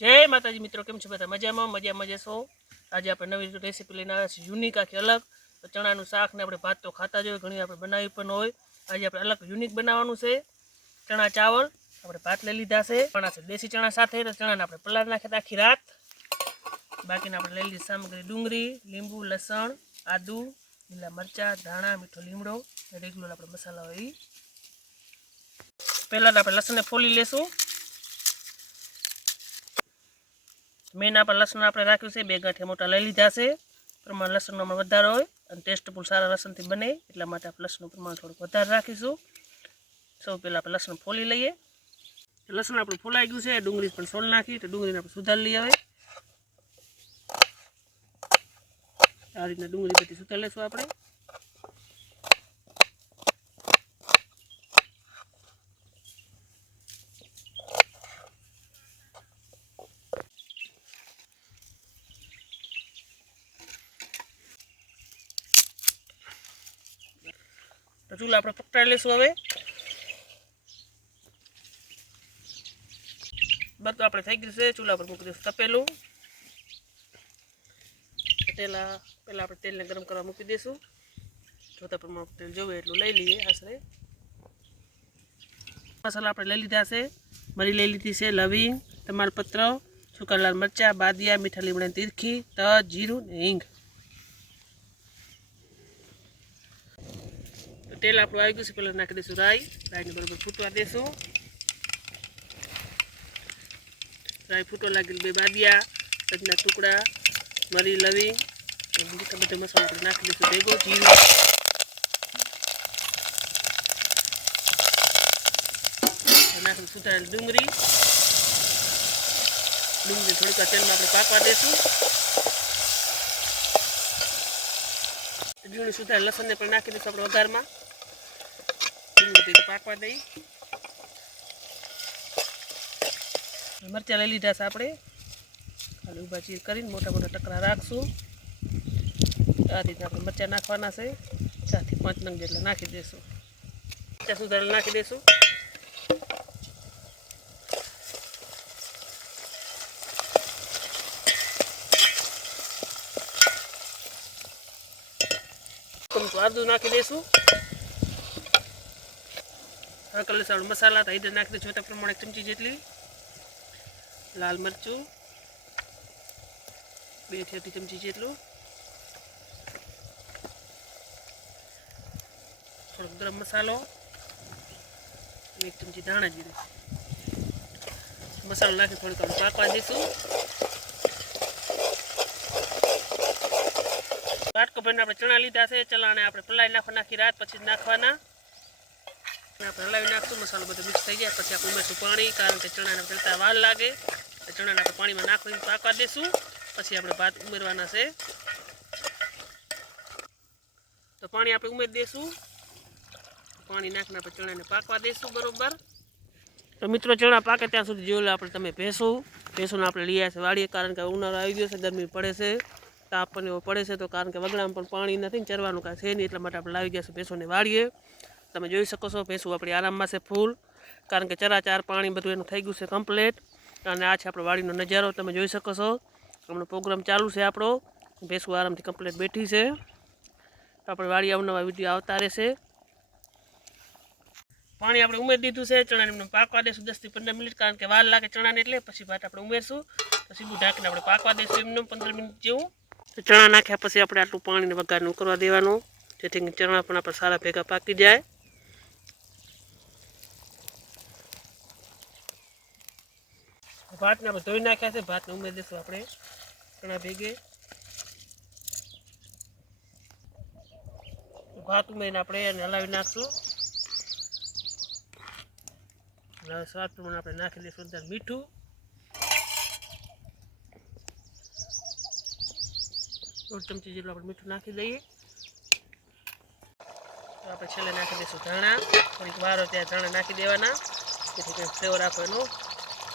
જય માતાજી મિત્રો, કેમ છો બધા? મજામાં? મજા મજા છો? આજે આપણે નવી રેસીપી લઈને આવ્યા છીએ યુનિક આખી અલગ. તો ચણાનું શાક ને આપણે ભાત તો ખાતા જ હોય, ઘણી આપણે બનાવી પણ હોય. આજે આપણે અલગ યુનિક બનાવવાનું છે. ચણા ચાવલ, આપણે ભાત લઈ લીધા છે. ચણા છે, દેશી ચણા સાથે, તો ચણાને આપણે પલાળ નાખ્યા આખી રાત. બાકીને આપણે લઈ લીધી સામગ્રી ડુંગળી, લીંબુ, લસણ, આદુ, લીલા મરચાં, ધાણા, મીઠો લીમડો રેગ્યુલર આપણે મસાલા હોય એ પહેલાં આપણે લસણને ફોલી લેશું. મેન આપણે લસણ આપણે રાખ્યું છે, બે ગાંઠિયા મોટા લઈ લીધા છે. પ્રમાણ લસણનો પણ વધારે હોય અને ટેસ્ટફુલ સારા લસણથી બને, એટલા માટે આપણે લસણનું પ્રમાણ થોડુંક વધારે રાખીશું. સૌ પહેલાં આપણે લસણ ફોલી લઈએ. લસણ આપણું ફોલાઈ ગયું છે, ડુંગળી પણ સોલ નાખી, તો ડુંગળીને આપણે સુધારી લઈએ હવે. આ રીતના ડુંગળી બધી સુધારી લઈશું આપણે. તો ચૂલા આપણે પકડાવી લઈશું હવે. બધું આપણે થઈ ગયું છે, ચૂલા પર મૂકી દઈશું તપેલું. તેલા પહેલાં આપણે તેલને ગરમ કરવા મૂકી દઈશું. જોતા પ્રમાણે તેલ જોઈએ એટલું લઈ લઈએ આશરે. મસાલા આપણે લઈ લીધા છે, મરી લઈ લીધી છે લવિંગ તમાલપત્ર સૂકા લાલ મરચાં, બાદિયા, મીઠા લીમડાની તીરખી, તજ, જીરું ને હિંગ. તેલ આપણું આવી ગયું છે પહેલાં નાખી દઈશું રાઈ રાઈને બરાબર ફૂટવા દઈશું રાઈ ફૂટવા લાગેલ બે બાદિયા તજના ટુકડા મરી લવિંગ બીજા બધા મસાલા આપણે નાખી દઈશું ભેગો જીરું નાખી સુધારેલ ડુંગળી ડુંગળી થોડીક તેલમાં આપણે પાકવા દઈશું ઝીણું સુધારેલ લસણને પણ નાખી દઈશું આપણે વઘારમાં। ભેગી પાકવા દઈ. મરચાં લઈ લીધા છે આપણે. ખાલી ઊભા ચીર કરીને મોટા મોટા ટકરા રાખશું. આ રીતના આપણે મરચાં નાખવાના છે. ચારથી પાંચ નંગ જેટલા નાખી દઈશું. મરચાં સુધારેલા નાખી દઈશું. આદું નાખી દઈશું. હળકલ લસણ મસાલા તો હૈદર નાખી જોતા પ્રમાણે એક ચમચી જેટલી. લાલ મરચું, બેથી અઢી ચમચી જેટલું. થોડોક ગરમ મસાલો એક ચમચી ધાણા જીરું. મસાલો નાખી થોડીક આપણે પાકવા દઈશું વાટકો ભાઈને આપણે ચણા લીધા છે, ચણાને આપણે પલાળી નાખવા, નાખી રાત પછી નાખવાના. આપણે હલાવી નાખશું, મસાલો બધો મિક્સ થઈ જાય, પછી આપણે ઉમેરશું પાણી, કારણ કે ચણાને ચડતા વાર લાગે. ચણાને આપણે પાણીમાં નાખીને પાકવા દઈશું પછી આપણે ભાત ઉમેરવાના છે. તો પાણી આપણે ઉમેરી દઈશું પાણી નાખીને આપણે ચણાને પાકવા દઈશું બરોબર. તો મિત્રો, ચણા પાકે ત્યાં સુધી જોયેલા આપણે તમે ભેંસું. ભેંસુને આપણે લઈ આવ્યા વાળીએ, કારણ કે ઉનાળો આવી ગયો છે, ગરમી પડે છે. તાપ પણ એવો પડે છે, તો કારણ કે વગડામાં પણ પાણી નથી ને ચરવાનું, કાંઈ છે નહીં, એટલા માટે આપણે લાવી ગયા છે ભેંસોને વાળીએ. તમે જોઈ શકો છો, ભેંસું આપણી આરામમાં છે ફૂલ કારણ કે ચરાચાર પાણી બધું એનું થઈ ગયું છે કમ્પ્લેટ અને આ છે આપણો વાડીનો નજારો, તમે જોઈ શકો છો. હમણાં પ્રોગ્રામ ચાલુ છે આપણો. ભેંસું આરામથી કમ્પ્લેટ બેઠી છે. આપણે વાડી અવનવા વીડિયો આવતા રહેશે. પાણી આપણે ઉમેરી દીધું છે, ચણાને પાકવા દઈશું દસથી પંદર મિનિટ, કારણ કે વાર લાગે ચણાને એટલે. પછી ભાત આપણે ઉમેરશું. તો સીધું ઢાંકીને આપણે પાકવા દઈશું એમને પંદર મિનિટ જેવું. તો ચણા નાખ્યા પછી આપણે આટલું પાણીને વઘારનું કરવા દેવાનું. જેથી ચણા પણ આપણે સારા ભેગા પાકી જાય. ભાતને આપણે ધોઈ નાખ્યા છે. ભાતને ઉમેરી દઈશું આપણે. ચણા ભેગે. ભાત ઉમેરીને આપણે એને હલાવી નાખશું. સ્વાદ પ્રમાણે આપણે નાખી દઈશું અંદર મીઠું. દોઢ ચમચી જેટલું આપણે મીઠું નાખી દઈએ. આપણે છેલ્લે નાખી દઈશું ધાણા. થોડીક વાર ત્યાં ધાણા નાખી દેવાના. જેથી કંઈ ફ્લેવર આપો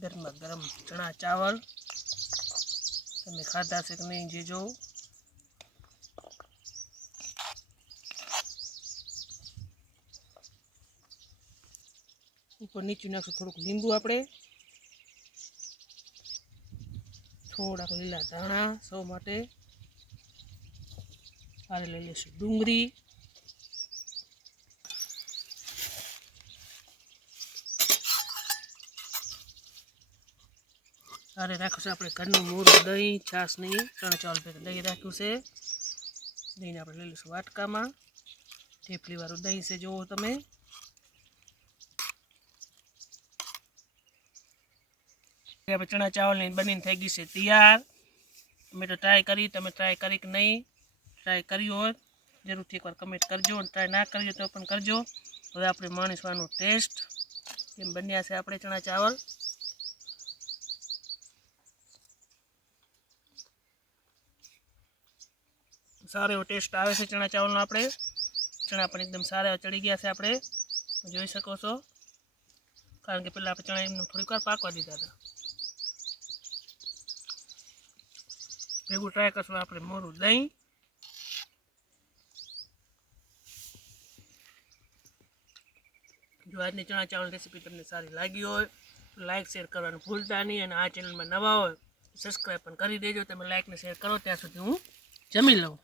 ગરમા ગરમ ચણા, ચાવલ. તમે ખાધા છે કે નહીં જે જોવું. ઉપર નીચું નાખશું, થોડુંક લીંબુ આપણે. થોડાક લીલા ધાણા, સૌ માટે. આરે લઈ લઈશું ડુંગળી. હારે રાખ્યું છે આપણે ઘરનું મોરું દહીં, છાશ નહીં ચણા ચાવલ ભેગું. દહીં રાખ્યું છે. દહીંને આપણે લઈ લઈશું વાટકામાં. ઢેફલીવાળું દહીં છે જુઓ તમે. આપણે ચણા ચાવલની બનીને થઈ ગઈ છે તૈયાર. તમે તો ટ્રાય કરી, તમે ટ્રાય કરી કે નહીં ટ્રાય કરી હોય. જરૂરથી એકવાર કમેન્ટ કરજો અને ટ્રાય ના કરજો તો પણ કરજો. હવે આપણે માણસવાનો ટેસ્ટ એમ બન્યા છે આપણે ચણા ચાવલ. સારો એવો ટેસ્ટ આવે છે ચણા ચાવલનો આપણે. ચણા પણ એકદમ સારા એવા ચડી ગયા છે આપણે. જોઈ શકો છો. કારણ કે પહેલાં આપણે ચણા એમને થોડીક વાર પાકવા દીધા હતા. ભેગું ટ્રાય કરશું આપણે મોરું દહીં. જો આજની ચણા ચાવલ રેસીપી તમને સારી લાગી હોય, તો લાઇક શેર કરવાનું ભૂલતા નહીં અને આ ચેનલમાં નવા હોય સબસ્ક્રાઈબ પણ કરી દેજો. તમે લાઇક ને શેર કરો, ત્યાં સુધી હું જમી લઉં.